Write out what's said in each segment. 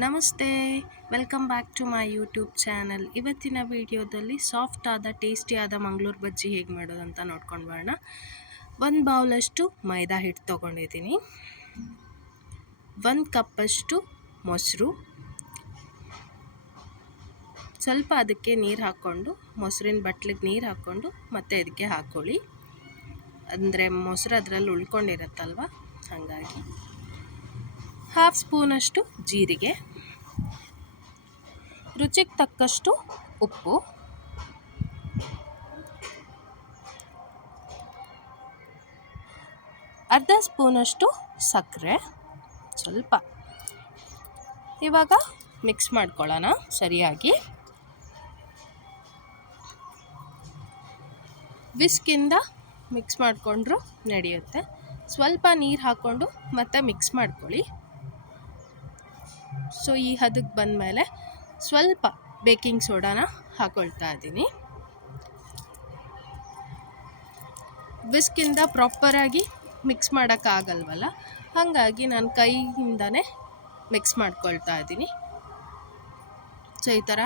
ನಮಸ್ತೆ, welcome back to my YouTube channel. ಇವತ್ತಿನ ವಿಡಿಯೋದಲ್ಲಿ ಸಾಫ್ಟ್ ಆದ, ಟೇಸ್ಟಿ ಆದ ಮಂಗಳೂರು ಬಜ್ಜಿ ಹೇಗೆ ಮಾಡೋದು ಅಂತ ನೋಡ್ಕೊಂಡು ಬರೋಣ. ಒಂದು ಬೌಲಷ್ಟು ಮೈದಾ ಹಿಟ್ಟು ತೊಗೊಂಡಿದ್ದೀನಿ. ಒಂದು ಕಪ್ಪಷ್ಟು ಮೊಸರು. ಸ್ವಲ್ಪ ಅದಕ್ಕೆ ನೀರು ಹಾಕ್ಕೊಂಡು, ಮೊಸರಿನ ಬಟ್ಲಿಗೆ ನೀರು ಹಾಕ್ಕೊಂಡು ಮತ್ತೆ ಅದಕ್ಕೆ ಹಾಕ್ಕೊಳ್ಳಿ ಅಂದರೆ ಮೊಸರು ಅದರಲ್ಲಿ ಉಳ್ಕೊಂಡಿರತ್ತಲ್ವ? ಹಾಗಾಗಿ. ಹಾಫ್ ಸ್ಪೂನಷ್ಟು ಜೀರಿಗೆ, ರುಚಿಗೆ ತಕ್ಕಷ್ಟು ಉಪ್ಪು, ಅರ್ಧ ಸ್ಪೂನಷ್ಟು ಸಕ್ಕರೆ, ಸ್ವಲ್ಪ. ಇವಾಗ ಮಿಕ್ಸ್ ಮಾಡ್ಕೊಳ್ಳೋಣ ಸರಿಯಾಗಿ. ವಿಸ್ಕಿಂದ ಮಿಕ್ಸ್ ಮಾಡಿಕೊಂಡ್ರೂ ನಡೆಯುತ್ತೆ. ಸ್ವಲ್ಪ ನೀರು ಹಾಕ್ಕೊಂಡು ಮತ್ತೆ ಮಿಕ್ಸ್ ಮಾಡ್ಕೊಳ್ಳಿ. ಸೊ ಈ ಹದಕ್ಕೆ ಬಂದಮೇಲೆ ಸ್ವಲ್ಪ ಬೇಕಿಂಗ್ ಸೋಡಾನ ಹಾಕೊಳ್ತಾ ಇದ್ದೀನಿ. ವಿಸ್ಕಿಂದ ಪ್ರಾಪರಾಗಿ ಮಿಕ್ಸ್ ಮಾಡೋಕ್ಕಾಗಲ್ವಲ್ಲ ಹಾಗಾಗಿ ನಾನು ಕೈಯಿಂದನೇ ಮಿಕ್ಸ್ ಮಾಡ್ಕೊಳ್ತಾ ಇದ್ದೀನಿ. ಸೊ ಈ ಥರ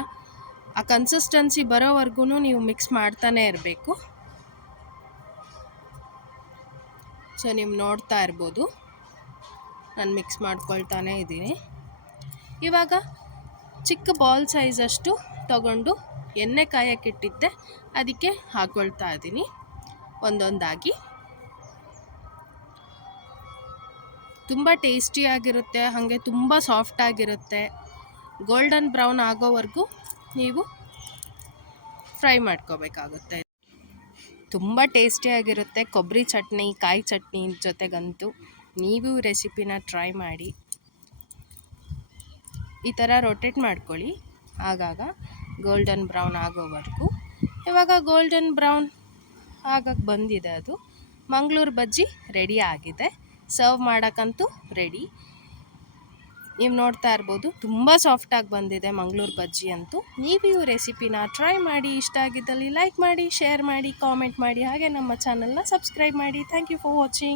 ಆ ಕನ್ಸಿಸ್ಟೆನ್ಸಿ ಬರೋವರೆಗೂ ನೀವು ಮಿಕ್ಸ್ ಮಾಡ್ತಾನೆ ಇರಬೇಕು. ಸೊ ನೀವು ನೋಡ್ತಾ ಇರ್ಬೋದು. ನಾನು ಮಿಕ್ಸ್ ಮಾಡ್ಕೊಳ್ತಾನೆ ಇದ್ದೀನಿ. ಇವಾಗ ಚಿಕ್ಕ ಬಾಲ್ ಅಷ್ಟು ತಗೊಂಡು ಎಣ್ಣೆ ಕಾಯಕ್ಕಿಟ್ಟಿದ್ದೆ. ಅದಕ್ಕೆ ಹಾಕ್ಕೊಳ್ತಾ ಇದ್ದೀನಿ. ಒಂದೊಂದಾಗಿ. ತುಂಬ ಟೇಸ್ಟಿಯಾಗಿರುತ್ತೆ ಹಾಗೆ ತುಂಬ ಸಾಫ್ಟಾಗಿರುತ್ತೆ ಗೋಲ್ಡನ್ ಬ್ರೌನ್ ಆಗೋವರೆಗೂ ನೀವು ಫ್ರೈ ಮಾಡ್ಕೋಬೇಕಾಗುತ್ತೆ. ತುಂಬ ಟೇಸ್ಟಿಯಾಗಿರುತ್ತೆ ಕೊಬ್ಬರಿ ಚಟ್ನಿ, ಕಾಯಿ ಚಟ್ನಿ ಜೊತೆಗಂತೂ. ನೀವು ರೆಸಿಪಿನ ಟ್ರೈ ಮಾಡಿ. ಈ ಥರ ರೊಟೇಟ್ ಮಾಡ್ಕೊಳ್ಳಿ. ಆಗಾಗ ಗೋಲ್ಡನ್ ಬ್ರೌನ್ ಆಗೋವರೆಗೂ. ಇವಾಗ ಗೋಲ್ಡನ್ ಬ್ರೌನ್ ಆಗಕ್ಕೆ ಬಂದಿದೆ ಅದು. ಮಂಗಳೂರು ಬಜ್ಜಿ ರೆಡಿ ಆಗಿದೆ. ಸರ್ವ್ ಮಾಡೋಕ್ಕಂತೂ ರೆಡಿ ನೀವು ನೋಡ್ತಾ ಇರ್ಬೋದು, ತುಂಬ ಸಾಫ್ಟಾಗಿ ಬಂದಿದೆ ಮಂಗಳೂರು ಬಜ್ಜಿ ಅಂತೂ. ನೀವು ಇವು ರೆಸಿಪಿನ ಟ್ರೈ ಮಾಡಿ, ಇಷ್ಟ ಆಗಿದ್ದಲ್ಲಿ ಲೈಕ್ ಮಾಡಿ ಶೇರ್ ಮಾಡಿ ಕಾಮೆಂಟ್ ಮಾಡಿ, ಹಾಗೆ ನಮ್ಮ ಚಾನಲ್ನ ಸಬ್ಸ್ಕ್ರೈಬ್ ಮಾಡಿ. Thank you for watching